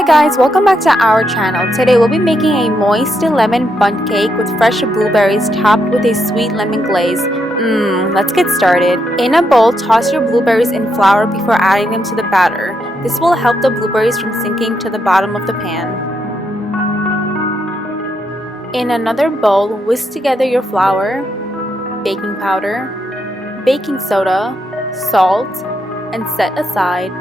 Hi guys, welcome back to our channel. Today we'll be making a moist lemon bundt cake with fresh blueberries topped with a sweet lemon glaze. Let's get started. In a bowl, toss your blueberries in flour before adding them to the batter. This will help the blueberries from sinking to the bottom of the pan. In another bowl, whisk together your flour, baking powder, baking soda, salt, and set aside.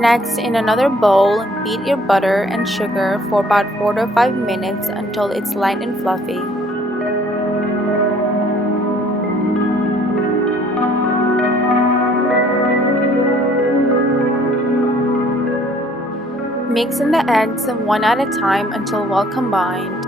Next, in another bowl, beat your butter and sugar for about 4 to 5 minutes until it's light and fluffy. Mix in the eggs one at a time until well combined.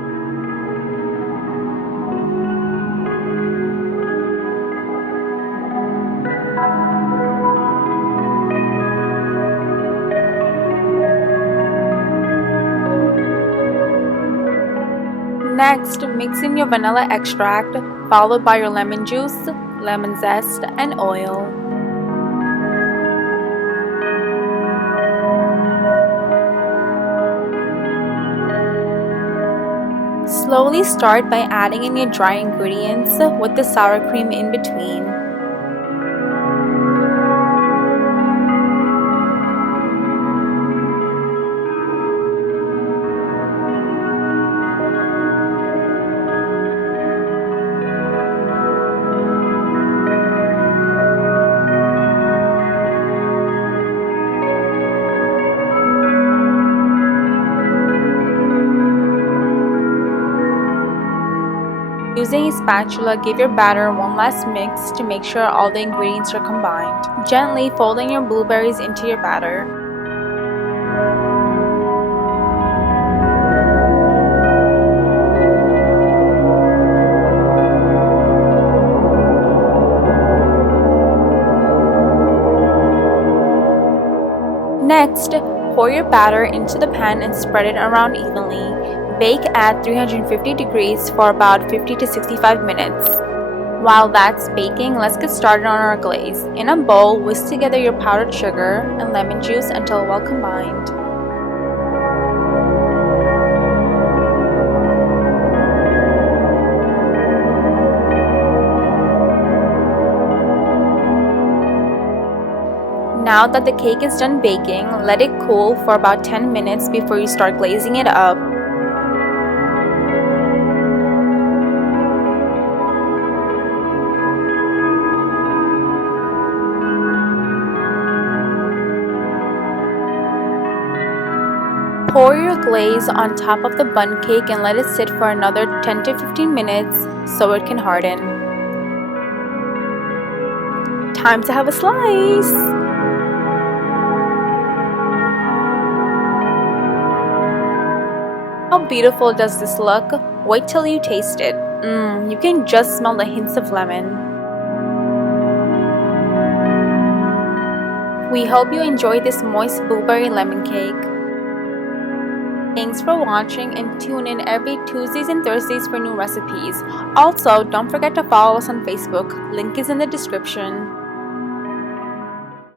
Next, mix in your vanilla extract, followed by your lemon juice, lemon zest, and oil. Slowly start by adding in your dry ingredients with the sour cream in between. Using a spatula, give your batter one last mix to make sure all the ingredients are combined. Gently folding your blueberries into your batter. Next, pour your batter into the pan and spread it around evenly. Bake at 350 degrees for about 50 to 65 minutes. While that's baking, let's get started on our glaze. In a bowl, whisk together your powdered sugar and lemon juice until well combined. Now that the cake is done baking, let it cool for about 10 minutes before you start glazing it up. Pour your glaze on top of the bundt cake and let it sit for another 10 to 15 minutes so it can harden. Time to have a slice! How beautiful does this look? Wait till you taste it. You can just smell the hints of lemon. We hope you enjoyed this moist blueberry lemon cake. Thanks for watching and tune in every Tuesdays and Thursdays for new recipes. Also, don't forget to follow us on Facebook. Link is in the description.